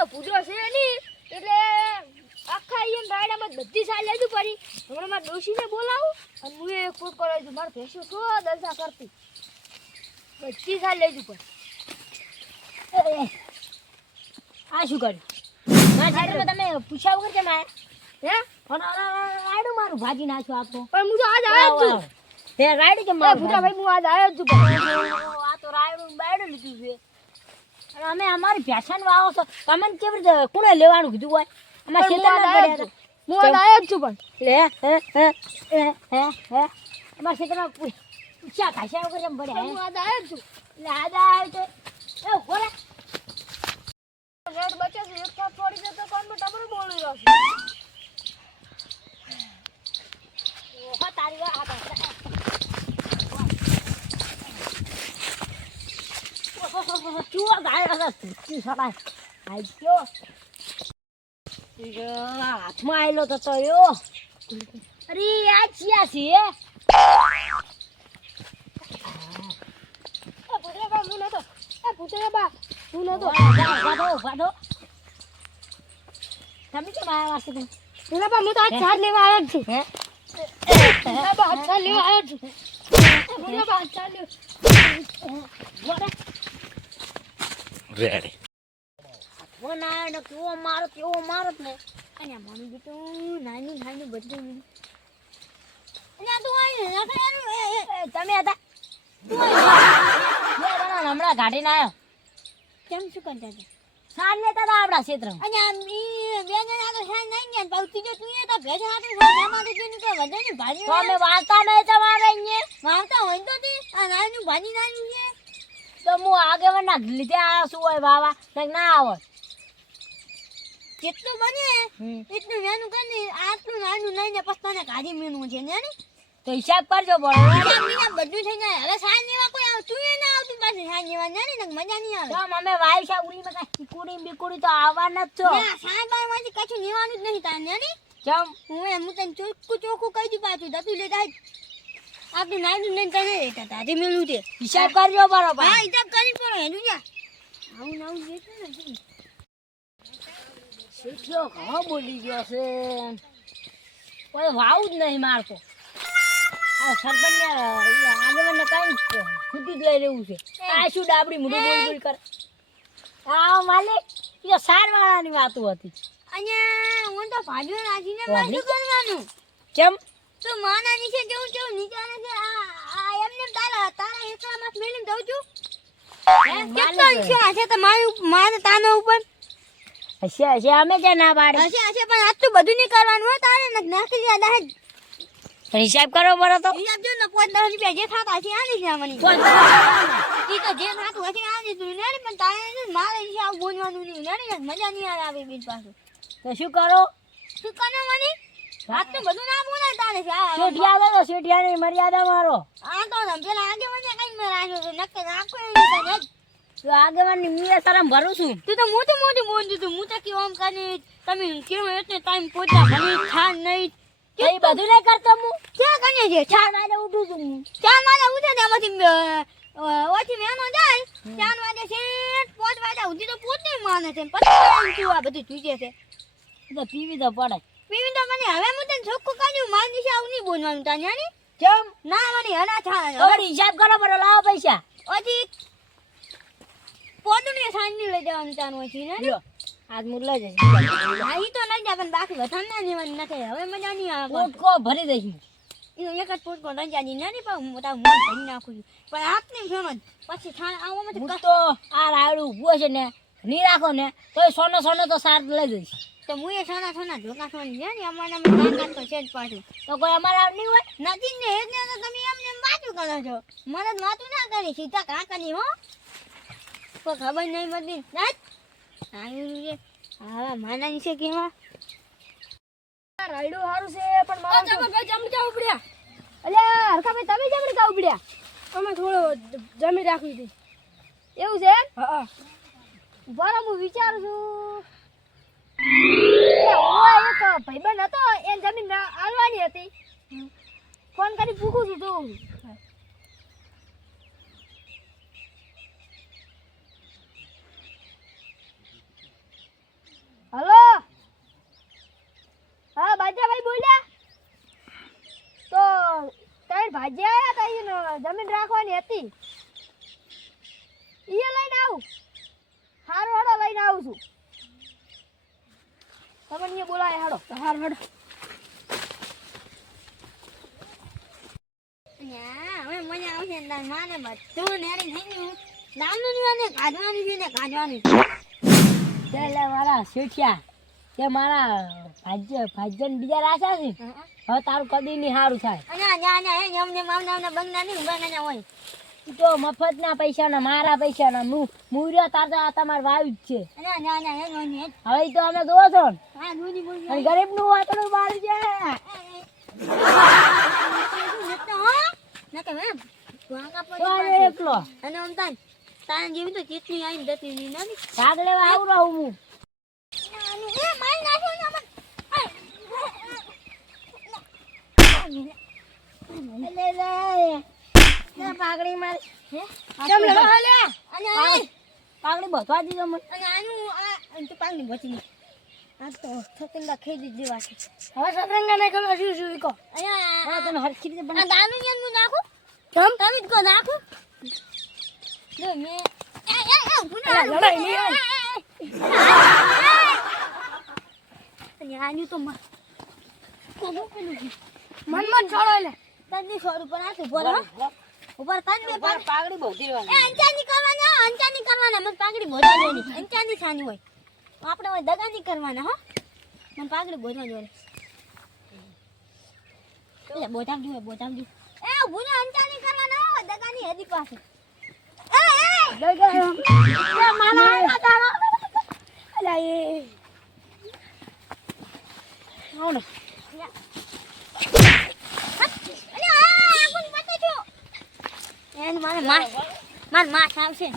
તો પૂજો છે નહીં એટલે આખા ઈમ રાયડામાં બધી સાલ લેજો પડી હમણાં મારા ડોશીને બોલાવું અને હું એ કોટ કરાવી દઉં મારે ભેંસો છો દલસા કરતી બધી સાલ લેજો પડી આ શું કર્યું મારા ખેતરમાં તમે પૂછ્યા વગર કેમ આયા હે રાયડું મારું ભાજી નાખ્યું આપો પણ હું તો આજ આવ્યો જ છું તે રાયડું કેમ એ ભૂરા ભાઈ હું આજ આવ્યો જ છું આ તો રાયડું બાયડું લીધું છે અને અમે અમારી ભેંસાનું વાવો છો તમને કેવી રીતે કોણે લેવાનું કીધું હોય અમારા ખેતરમાં પડ્યા હું આજ આવ્યો જ છું પણ લે અમારા ખેતરમાં પૂછ્યા ખાસ્યા વગર કેમ પડ્યા હું આજ આવ્યો જ છું એટલે આદા આવ્યો તો એ બોલે રેડ બચે છે એક સાથ છોડી દેતો કોણ મે ટબરો બોલી રહ્યો છે ઓહો તારી વાત ચુઓ ગાય હતા તું સડાય આઈ ગયો હાથમાં આવેલો તો યો અરે આ ચિયા છે પૂછે બા હું નતો પૂછે બા હું નતો વાડો તમે કેમ આવ્યા છો પૂરા બા હું તો આજ ચાર લેવા આવ્યો છું હે બા આજ ચાર લેવા આવ્યો છું પૂરા બા આજ ચાર લેવા રેડી ફોન આવ્યો ને કેવો મારો ને અને મને બીટું નાની બધું અને આ તું આવી તમે હતા હમણાં ગાડીને આવ્યો કેમ શું કરતા હતા સાર લેતા હતા આપણા ક્ષેત્રમાં અને આ બે જણા તો સાન નહીં ગયા પાઉતી જો તું એ તો ભેજ હાથે સાન મારે જેને કે વધારે ભાજી તો અમે વાર્તા નહીં તમારે અહીંયા વાવતા હોય તો તે આ નાનું ભાજી નાનું છે તો હું આગેવાના લીધે આવ્યો છું હોય વાવા ના આવે જેટલું બને એટલું વેનું કરીને આટલું નાનું નહીં ને પછી તને કાઢી મેનું છે ને તો હિસાબ કરજો બરોબર બધું થઈ જાય હવે સાંજ જેવા કોઈ આવતું એ ના આવતું પાછું સાંજ જેવા ને મજા નહીં આવે તો અમે વાયસા ઉડીમાં કઈ બીકુડી તો આવવાના જ છો ના સાંજ બાર માંથી કશું લેવાનું જ નહીં તારે ને કેમ હું તને ચોખ્ખું કહી દઉં પાછું દતું લેતા આપણું નાનું નહીં તને રહેતા તાજે મેળવું છે હિસાબ કરજો બરોબર હા હિસાબ કરી પડો એનું જા આવું નાવું જેતું ને શીખ્યો ઘણો બોલી ગયો છે કોઈ વાવ જ નહીં મારતો આ સરપંચને આગેવાનને કઈ છૂટી જ લઈ રહેવું છે આ શું ડાબડી મોઢું બોલ કરે આ માલિક એ સારવાળાની વાતો હતી અહીંયા હું તો ભાજીઓ નાખીને પાછું કરવાનું કેમ તો માના નીચે જવું કેવું નીચાને છે આ એમને તારા એકલામાં મેલીને દઉં છું કેટલો છે આજે તો મારે તાનો ઉપર હશે અમે ક્યાં ના પાડે હશે પણ આટલું બધું નહીં કરવાનું હોય તારે નાખી યાદ આવે હિસાબ કરો બરો તો હિસાબ જો ને 5-10 રૂપિયા જે થાતા હશે આની છે મને ઈ તો જે થાતું હશે આની તું ને પણ તારે મારે હિસાબ બોલવાનું નહીં ને મજા નહીં આવે બીજ પાછું તો શું કરો મને આટલું બધું ના બોલાય તારે છે શેઠિયા તો શેઠિયાની મર્યાદા મારો આ તો પેલા આગે મને કઈ મેં રાખ્યો છે નક્કી રાખો તો આગેવાની હું શરમ ભરું છું તું તો મોટું બોલતું તું હું તો કેવું આમ કરી તમે કેવું એટલે ટાઈમ પહોંચ્યા ભલે ખાન નહીં એ બધું નહીં કરતો હું ક્યાં કને છે 4 વાગે ઉઠું છું હું 4 વાગે ઉઠે ને એમાંથી ઓછી મેનો જાય 4 વાગે છે 5 વાગે સુધી તો પોતે માને છે પછી શું આ બધું તુજે છે તો પીવી તો પડે પીવી તો મને હવે હું તને ચોખ્ખું કાઢ્યું માર નિશા આવું નહીં બોલવાનું તાન્યાની કેમ ના મને હના છા હવે હિસાબ કરો બરો લાવો પૈસા ઓછી પોતું ને સાંજની લઈ જવાનું તાનું છે ને લ્યો આજ મુર લઈ જઈશ હા ઈ તો લઈ જા પણ બાકી વધારે ના લેવાનું નથી હવે મજા નહીં આવે પોટકો ભરી દઈશ ઈ એક જ પોટકો લઈ જાની નાની પણ મોટા મોં ભરી નાખું છું પણ હાથ નહીં ફેમત પછી થાણ આવવામાં હું તો આ રાયડું ઊભો છે ને ની રાખો ને તો સોનો તો સાર લઈ જઈશ તો હું એ સોના ધોકા સોની છે ને અમારા તો છે જ પાછું તો કોઈ અમારા નહીં હોય નથી ને એ જ ને તો તમે એમને વાતું કરો છો મને વાતું ના કરી સીધા કાકાની હો કોઈ ખબર નહીં બધી રાત આવ્યું છે હા માના છે કેવા રાયડું સારું છે પણ મારા જમતા ઉપડ્યા અલ્યા હરકાભાઈ તમે જમણી કા ઉપડ્યા અમે થોડો જમી રાખવી હતી એવું છે હા બરાબર હું વિચારું છું એક ભાઈબંધ હતો એ જમીન આલવાની હતી ફોન કરી પૂછું છું તું જમીન રાખવાની હતી ઈ લઈને આવું હારો હાડો લઈને આવું છું તમને અહીંયા બોલાય હાડો હારો હાડો હવે મજા આવશે ને તાર માને બધું નેરી થઈ ગયું નાનું ને કાઢવાની છે ને કાઢવાની એટલે મારા શેઠિયા તે મારા ભાજન બીજા રાશા છે હવે તારું કદી નહીં સારું થાય એમને મામના બંગના નહીં ઉભા હોય તો મફતના પૈસાના મારા પૈસાના મૂર્યો તાર તો આ તમારે વાયુ જ છે હવે તો અમે દો છો ને ગરીબ નું વાતડું બહાર જાય એકલો અને આમ તારા જેવી તો ચેતની આવીને જતી નહીં નથી ભાગ લેવા આવું રહું હું પાઘડી મારી પાઘડી બચવા દીધો મને પાઘડી બચી નહીં આ તો સતંગા ખાઈ દીધી વાત હવે સતરંગા નહીં ખબર શું શું કહો અહીંયા તમે હરખી રીતે બના દાનું યાનું નાખું તમે જ કો નાખું લે મે લડાઈ નહીં આનું તો મન છોડો એટલે તને છોડ ઉપર આ ઉપર ઉપર તને પાઘડી બોધી એ અંચાની કરવાના મને પાઘડી બોધવાની નહીં અંચાની છાની હોય આપણે હોય દગા નહીં કરવાના હો મને પાઘડી બોધવાની હોય એટલે બોધાવજો એ ભૂને અંચાની કરવાના હો દગાની હદી પાસે મારા મારે માસ આવશે